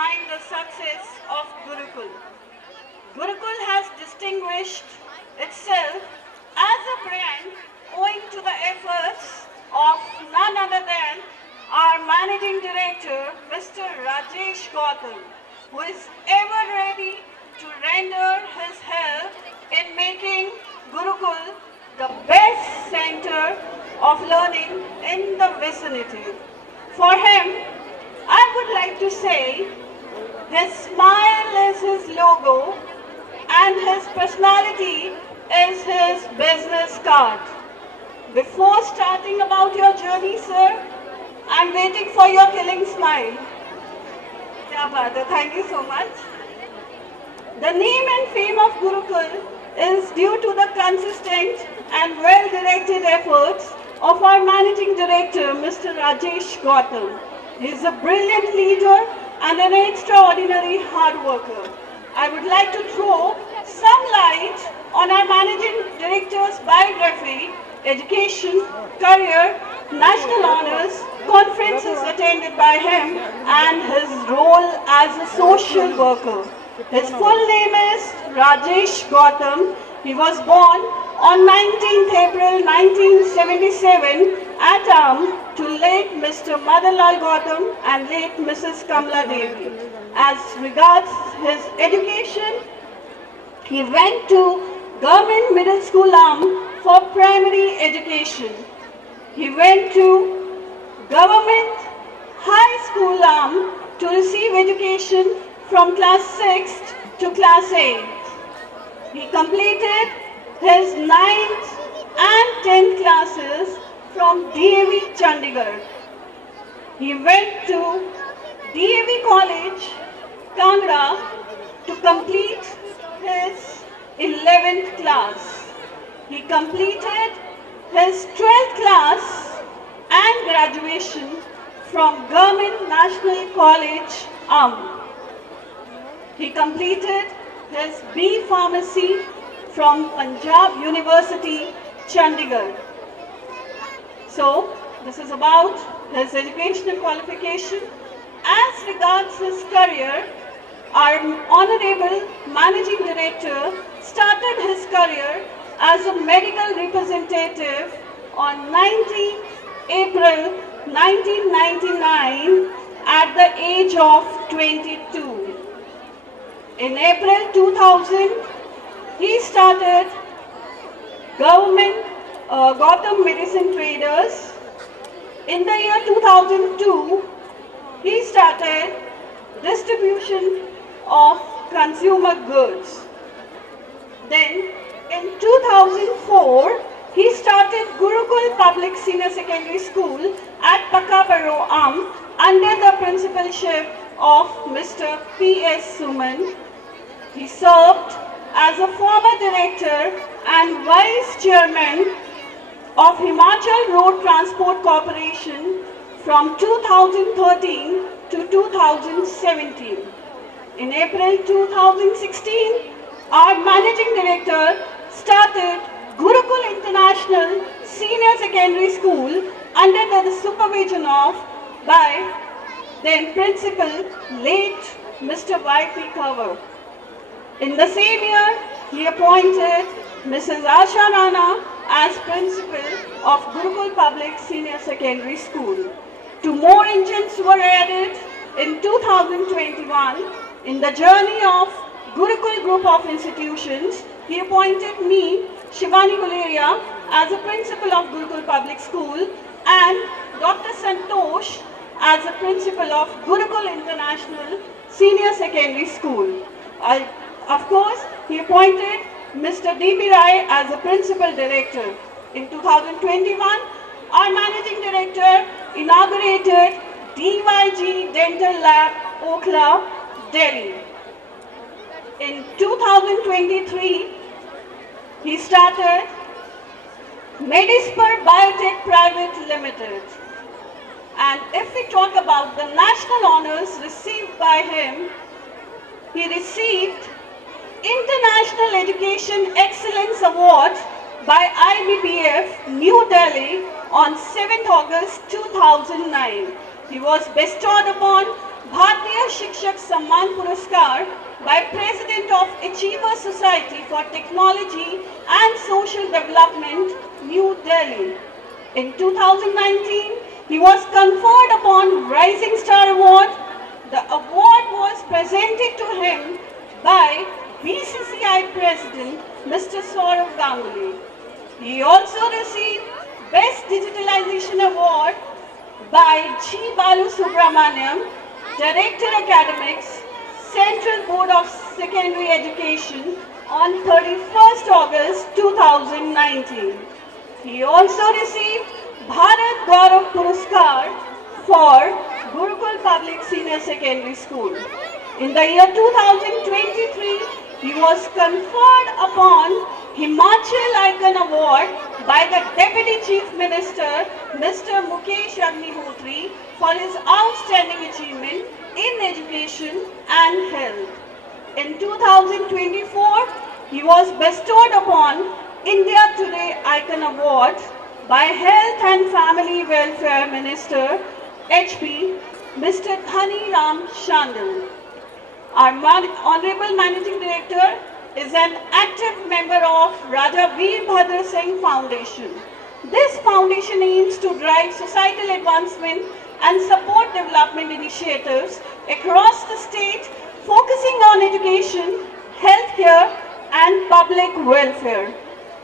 behind the success of Gurukul. Gurukul has distinguished itself as a brand owing to the efforts of none other than our Managing Director, Mr. Rajesh Gautam, who is ever ready to render his help in making Gurukul the best center of learning in the vicinity. For him, I would like to say his smile is his logo and his personality is his business card. Before starting about your journey, sir, I'm waiting for your killing smile. Kya baat hai, thank you so much. The name and fame of Gurukul is due to the consistent and well-directed efforts of our Managing Director, Mr. Rajesh Gautam. He is a brilliant leader and an extraordinary hard worker. I would like to throw some light on our Managing Director's biography, education, career, national honors, conferences attended by him, and his role as a social worker. His full name is Rajesh Gautam. He was born on 19th April 1977 at to late Mr. Madanlal Gautam and late Mrs. Kamla Devi. As regards his education, he went to Government Middle School for primary education. He went to Government High School to receive education from class 6th to class 8th. He completed his 9th and 10th classes from DAV Chandigarh. He went to DAV College, Kangra to complete his 11th class. He completed his 12th class and graduation from Government National College, He completed his B Pharmacy from Punjab University, Chandigarh. So, this is about his educational qualification. As regards his career, our Honorable Managing Director started his career as a medical representative on 19th April 1999 at the age of 22. In April 2000, he started Gautam Medicine Traders. In the year 2002, he started distribution of consumer goods. Then, in 2004, he started Gurukul Public Senior Secondary School at Pakaparo, under the principalship of Mr. P.S. Suman. He served as a former director and vice chairman of Himachal Road Transport Corporation from 2013 to 2017. In April 2016, our Managing Director started Gurukul International Senior Secondary School under the supervision of by then Principal late Mr. Y.P. Kaur. In the same year, he appointed Mrs. Asha Rana as Principal of Gurukul Public Senior Secondary School. Two more engines were added in 2021. In the journey of Gurukul Group of Institutions, he appointed me, Shivani Guleria, as a Principal of Gurukul Public School and Dr. Santosh as a Principal of Gurukul International Senior Secondary School. Of course, he appointed Mr. D.B. Rai as a Principal Director. In 2021, our Managing Director inaugurated DYG Dental Lab, Okhla, Delhi. In 2023, he started Medispur Biotech Private Limited. And if we talk about the national honors received by him, he received International Education Excellence Award by IBPF, New Delhi on 7th August 2009. He was bestowed upon Bharatiya Shikshak Samman Puraskar by President of Achiever Society for Technology and Social Development, New Delhi. In 2019, he was conferred upon Rising Star Award. The award was presented to him by BCCI President Mr. Saurav Ganguly. He also received Best Digitalization Award by G. Balu Subramaniam, Director Academics, Central Board of Secondary Education on 31st August 2019. He also received Bharat Gaurav Puraskar for Gurukul Public Senior Secondary School. In the year 2023, he was conferred upon Himachal Icon Award by the Deputy Chief Minister, Mr. Mukesh Agnihotri, for his outstanding achievement in education and health. In 2024, he was bestowed upon India Today Icon Award by Health and Family Welfare Minister, HP, Mr. Dhani Ram Shandal. Our Honorable Managing Director is an active member of Raja Veerbhadra Singh Foundation. This foundation aims to drive societal advancement and support development initiatives across the state, focusing on education, healthcare, and public welfare.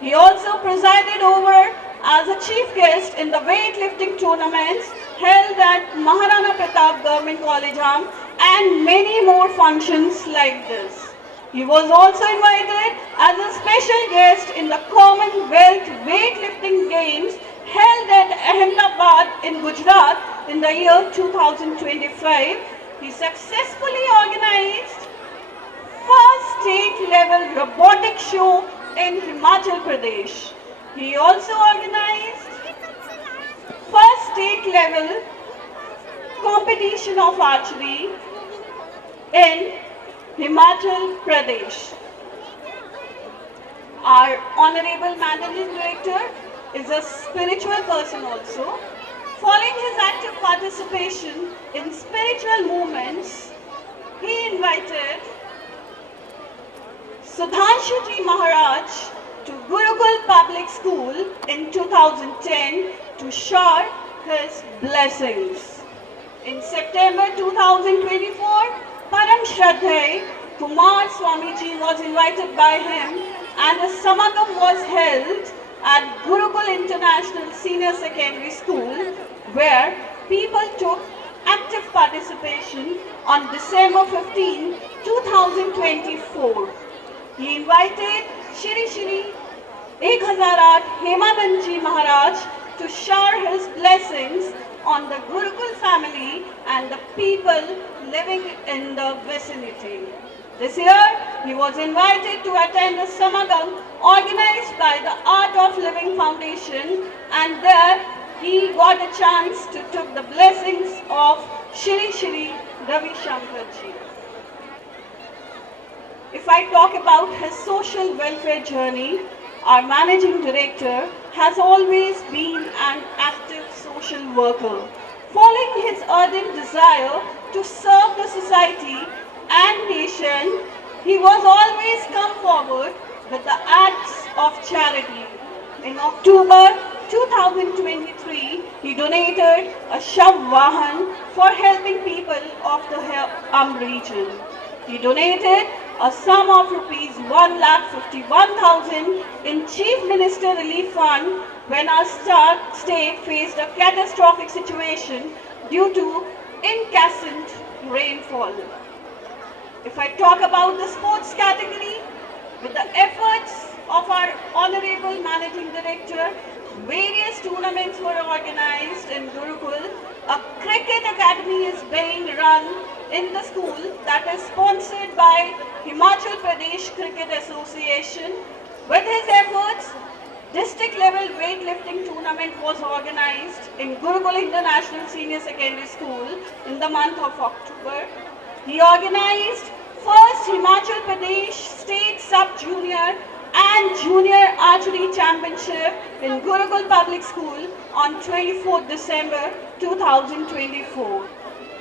He also presided over as a chief guest in the weightlifting tournaments held at Maharana Pratap Government College, Am, and many more functions like this. He was also invited as a special guest in the Commonwealth Weightlifting Games held at Ahmedabad in Gujarat in the year 2025. He successfully organized first state-level robotic show in Himachal Pradesh. He also organized first state-level competition of archery in Himachal Pradesh. Our Honorable Managing Director is a spiritual person also. Following his active participation in spiritual movements, he invited Sudhanshu Ji Maharaj to Gurukul Public School in 2010 to share his blessings. In September 2024, Param Shraddhay Kumar Swamiji was invited by him and a Samagam was held at Gurukul International Senior Secondary School, where people took active participation on December 15, 2024. He invited Shri Shri 1008 Hemanand Ji Maharaj to share his blessings on the Gurukul family and the people living in the vicinity. This year, he was invited to attend a Samagam organized by the Art of Living Foundation, and there he got a chance to take the blessings of Shri Shri Ravi Shankar Ji. If I talk about his social welfare journey, our Managing Director has always been an active social worker. Following his ardent desire to serve the society and nation, he was always come forward with the acts of charity. In October 2023, he donated a Shav Vahan for helping people of the region. He donated a sum of rupees 1,51,000 in Chief Minister Relief Fund when our state faced a catastrophic situation due to incessant rainfall. If I talk about the sports category, with the efforts of our Honorable Managing Director, various tournaments were organized in Gurukul. A cricket academy is being run in the school that is sponsored by Himachal Pradesh Cricket Association. With his efforts, district level weightlifting tournament was organized in Gurukul International Senior Secondary School in the month of October. He organized first Himachal Pradesh State Sub-Junior and Junior Archery Championship in Gurukul Public School on 24th December 2024.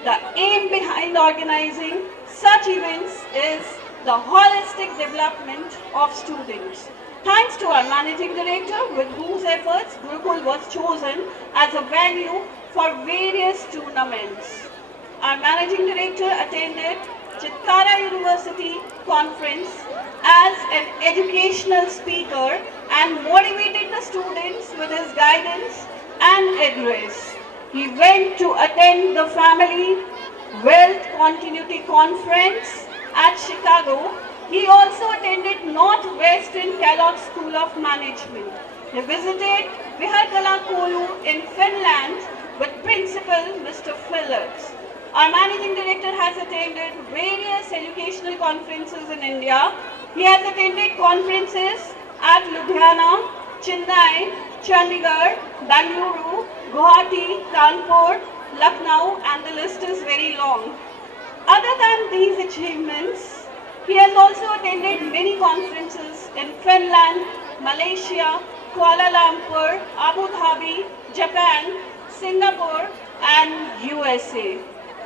The aim behind organizing such events is the holistic development of students. Thanks to our managing director, with whose efforts Gurukul was chosen as a venue for various tournaments. Our managing director attended Chitkara University conference as an educational speaker and motivated the students with his guidance and address. He went to attend the Family Wealth Continuity Conference at Chicago. He also attended Northwestern Kellogg School of Management. He visited Viharkala Koulu in Finland with Principal Mr. Phillips. Our Managing Director has attended various educational conferences in India. He has attended conferences at Ludhiana, Chennai, Chandigarh, Bangalore, Guwahati, Kanpur, Lucknow, and the list is very long. Other than these achievements, he has also attended many conferences in Finland, Malaysia, Kuala Lumpur, Abu Dhabi, Japan, Singapore, and USA.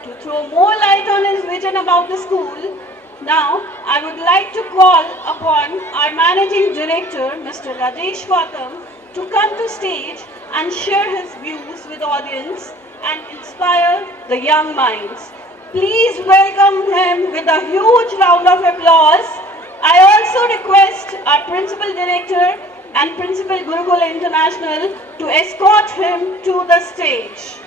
To throw more light on his vision about the school, now I would like to call upon our Managing Director, Mr. Rajesh Gautam, to come to stage and share his views with the audience and inspire the young minds. Please welcome him with a huge round of applause. I also request our Principal Director and Principal Gurukul International to escort him to the stage.